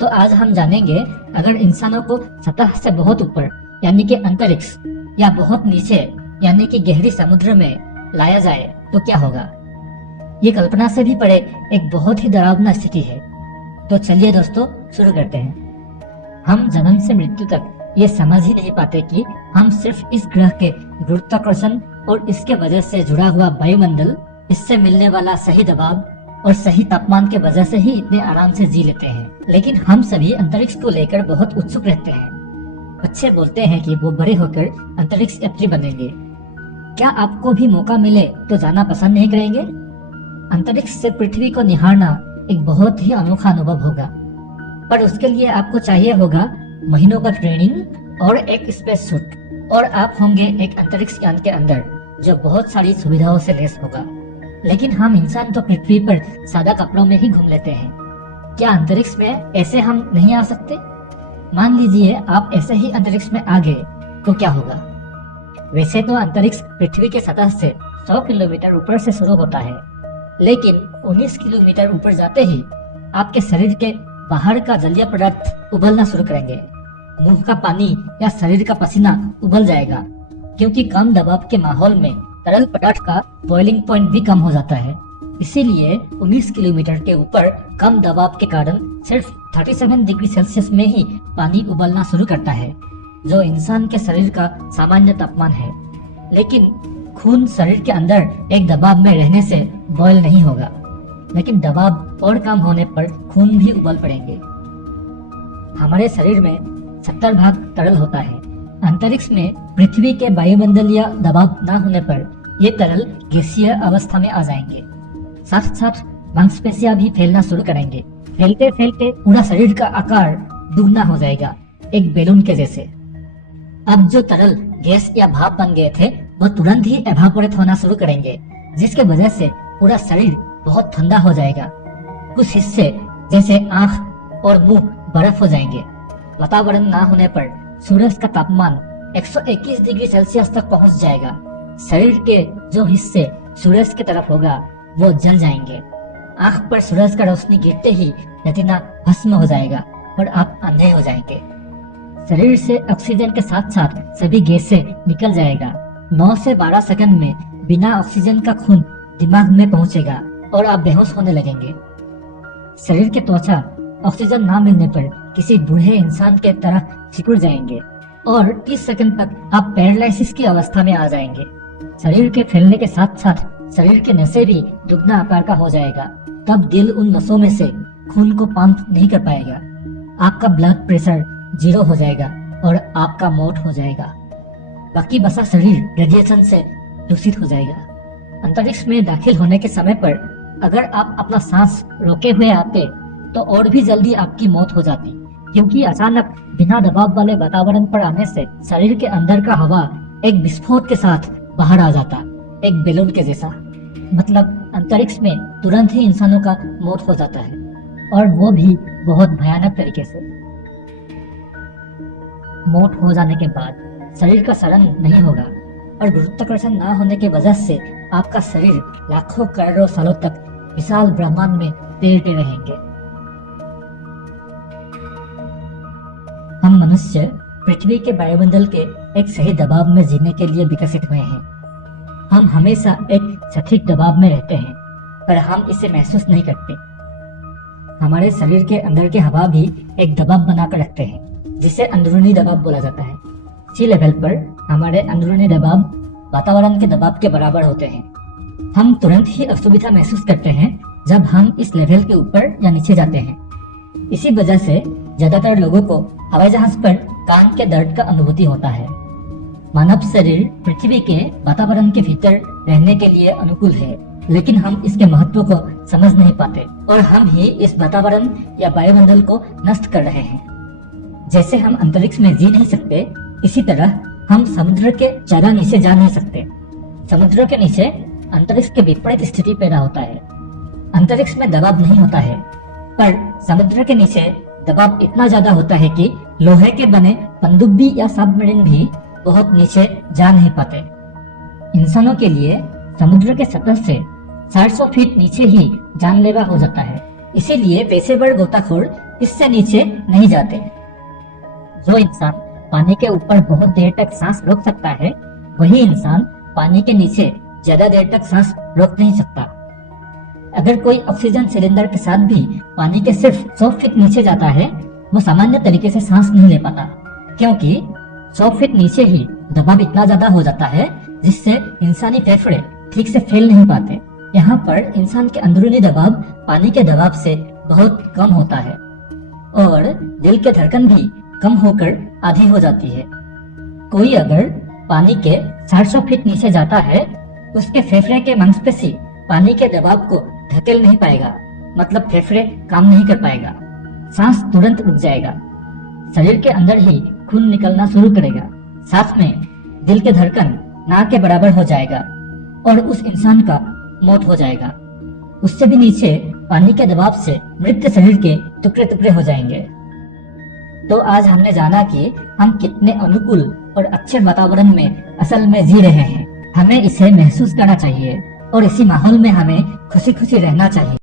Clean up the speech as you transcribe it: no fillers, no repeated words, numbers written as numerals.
तो आज हम जानेंगे अगर इंसानों को सतह से बहुत ऊपर यानी कि अंतरिक्ष या बहुत नीचे यानी कि गहरी समुद्र में लाया जाए तो क्या होगा। ये कल्पना से भी परे एक बहुत ही डरावना स्थिति है। तो चलिए दोस्तों शुरू करते हैं। हम जन्म से मृत्यु तक ये समझ ही नहीं पाते कि हम सिर्फ इस ग्रह के गुरुत्वाकर्षण और इसके वजह से जुड़ा हुआ वायुमंडल, इससे मिलने वाला सही दबाव और सही तापमान के वजह से ही इतने आराम से जी लेते हैं। लेकिन हम सभी अंतरिक्ष को लेकर बहुत उत्सुक रहते हैं। बच्चे बोलते हैं कि वो बड़े होकर अंतरिक्ष यात्री बनेंगे। क्या आपको भी मौका मिले तो जाना पसंद नहीं करेंगे? अंतरिक्ष से पृथ्वी को निहारना एक बहुत ही अनोखा अनुभव होगा, पर उसके लिए आपको चाहिए होगा महीनों का ट्रेनिंग और एक स्पेस सूट, और आप होंगे एक अंतरिक्ष यान के अंदर जो बहुत सारी सुविधाओं से लैस होगा। लेकिन हम इंसान तो पृथ्वी पर सादा कपड़ों में ही घूम लेते हैं। क्या अंतरिक्ष में ऐसे हम नहीं आ सकते? मान लीजिए आप ऐसे ही अंतरिक्ष में आ गए तो क्या होगा? वैसे तो अंतरिक्ष पृथ्वी के सतह से 100 किलोमीटर ऊपर से शुरू होता है, लेकिन 19 किलोमीटर ऊपर जाते ही आपके शरीर के बाहर का जलीय पदार्थ उबलना शुरू करेंगे। मुंह का पानी या शरीर का पसीना उबल जाएगा, क्योंकि कम दबाव के माहौल में तरल पदार्थ का बॉइलिंग पॉइंट भी कम हो जाता है। इसीलिए 19 किलोमीटर के ऊपर कम दबाव के कारण सिर्फ 37 डिग्री सेल्सियस में ही पानी उबलना शुरू करता है, जो इंसान के शरीर का सामान्य तापमान है। लेकिन खून शरीर के अंदर एक दबाव में रहने से बॉयल नहीं होगा, लेकिन दबाव और कम होने पर खून भी उबल पड़ेंगे। हमारे शरीर में 70 भाग तरल होता है। अंतरिक्ष में पृथ्वी के वायुमंडलीय दबाव न होने पर ये तरल गैसीय अवस्था में आ जाएंगे। साथ साथ मांसपेशियां भी फैलना शुरू करेंगे। फैलते फैलते पूरा शरीर का आकार दुगना हो जाएगा, एक बैलून के जैसे। अब जो तरल गैस या भाप बन गए थे वो तुरंत ही एवापोरेट होना शुरू करेंगे, जिसके वजह से पूरा शरीर बहुत ठंडा हो जाएगा। कुछ हिस्से जैसे आँख और मुंह बर्फ हो जाएंगे। वातावरण ना होने पर सूरज का तापमान 121 डिग्री सेल्सियस तक पहुंच जाएगा। शरीर के जो हिस्से सूरज की तरफ होगा वो जल जाएंगे। आँख पर सूरज का रोशनी गिरते ही रेटिना भस्म हो जाएगा और आप अंधे हो जाएंगे। शरीर से ऑक्सीजन के साथ साथ सभी गैसें निकल जाएगा। 9 से 12 सेकंड में बिना ऑक्सीजन का खून दिमाग में पहुंचेगा और आप बेहोश होने लगेंगे। शरीर के त्वचा ऑक्सीजन ना मिलने पर किसी बूढ़े इंसान के तरह सिकुड़ जाएंगे और 30 सेकंड तक आप पैरालिसिस की अवस्था में आ जाएंगे। शरीर के फैलने के साथ साथ शरीर के नसें भी दुगना आकार का हो जाएगा। तब दिल उन नसों में से खून को पंप नहीं कर पाएगा। आपका ब्लड प्रेशर 0 हो जाएगा और आपका मौत हो जाएगा। बाकी बसा शरीर रेडिएशन से दूषित हो जाएगा। अंतरिक्ष में दाखिल होने के समय पर अगर आप अपना सांस रोके हुए आते तो और भी जल्दी आपकी मौत हो जाती, क्योंकि अचानक बिना दबाव वाले वातावरण पर आने से शरीर के अंदर का हवा एक विस्फोट के साथ बाहर आ जाता, एक बैलून के जैसा। मतलब अंतरिक्ष में तुरंत ही इंसानों का मौत हो जाता है, और वो भी बहुत भयानक तरीके से। मौत हो जाने के बाद शरीर का क्षरण नहीं होगा और गुरुत्वाकर्षण न होने की वजह से आपका शरीर लाखों करोड़ों सालों तक विशाल ब्रह्मांड में तैरते रहेंगे। हम मनुष्य पृथ्वी के वायुमंडल के एक सही दबाव में जीने के लिए विकसित हुए हैं। हम हमेशा एक सटीक दबाव में रहते हैं, पर हम इसे महसूस नहीं करते। हमारे शरीर के अंदर की हवा भी एक दबाव बनाकर रखते हैं, जिसे अंदरूनी दबाव बोला जाता है। सी लेवल पर हमारे अंदरूनी दबाव वातावरण के दबाव के बराबर होते हैं। हम तुरंत ही असुविधा महसूस करते हैं जब हम इस लेवल के ऊपर या नीचे जाते हैं। इसी वजह से ज्यादातर लोगों को हवाई जहाज पर कान के दर्द का अनुभूति होता है। मानव शरीर पृथ्वी के वातावरण के भीतर रहने के लिए अनुकूल है, लेकिन हम इसके महत्व को समझ नहीं पाते और हम ही इस वातावरण या वायुमंडल को नष्ट कर रहे हैं। जैसे हम अंतरिक्ष में जी नहीं सकते, इसी तरह हम समुद्र के ज्यादा नीचे जा नहीं सकते। समुद्र के नीचे अंतरिक्ष के विपरीत स्थिति पैदा होता है। अंतरिक्ष में दबाव नहीं होता है, पर समुद्र के नीचे दबाव इतना ज्यादा होता है कि लोहे के बने पनडुब्बी या सबमरीन भी बहुत नीचे जा नहीं पाते। इंसानों के लिए समुद्र के सतह से 400 फीट नीचे ही जानलेवा हो जाता है। इसीलिए पेशेवर गोताखोर इससे नीचे नहीं जाते। जो इंसान पानी के ऊपर बहुत देर तक सांस रोक सकता है, वही इंसान पानी के नीचे ज्यादा देर तक सांस रोक नहीं सकता। अगर कोई ऑक्सीजन सिलेंडर के साथ भी पानी के सिर्फ 100 फीट नीचे जाता है, वो सामान्य तरीके से सांस नहीं ले पाता, क्योंकि 100 फीट नीचे ही दबाव इतना ज्यादा हो जाता है जिससे इंसानी फेफड़े ठीक से फैल नहीं पाते। यहाँ पर इंसान के अंदरूनी दबाव पानी के दबाव से बहुत कम होता है और दिल के धड़कन भी कम होकर आधी हो जाती है। कोई अगर पानी के 400 फीट नीचे जाता है, उसके फेफड़े के मांसपेशी पानी के दबाव को धकेल नहीं पाएगा, मतलब फेफड़े काम नहीं कर पाएगा, सांस तुरंत रुक जाएगा, शरीर के अंदर ही खून निकलना शुरू करेगा, साथ में दिल के धड़कन ना के बराबर हो जाएगा और उस इंसान का मौत हो जाएगा। उससे भी नीचे पानी के दबाव से मृत शरीर के टुकड़े टुकड़े हो जाएंगे। तो आज हमने जाना कि हम कितने अनुकूल और अच्छे वातावरण में असल में जी रहे हैं। हमें इसे महसूस करना चाहिए और इसी माहौल में हमें खुशी खुशी रहना चाहिए।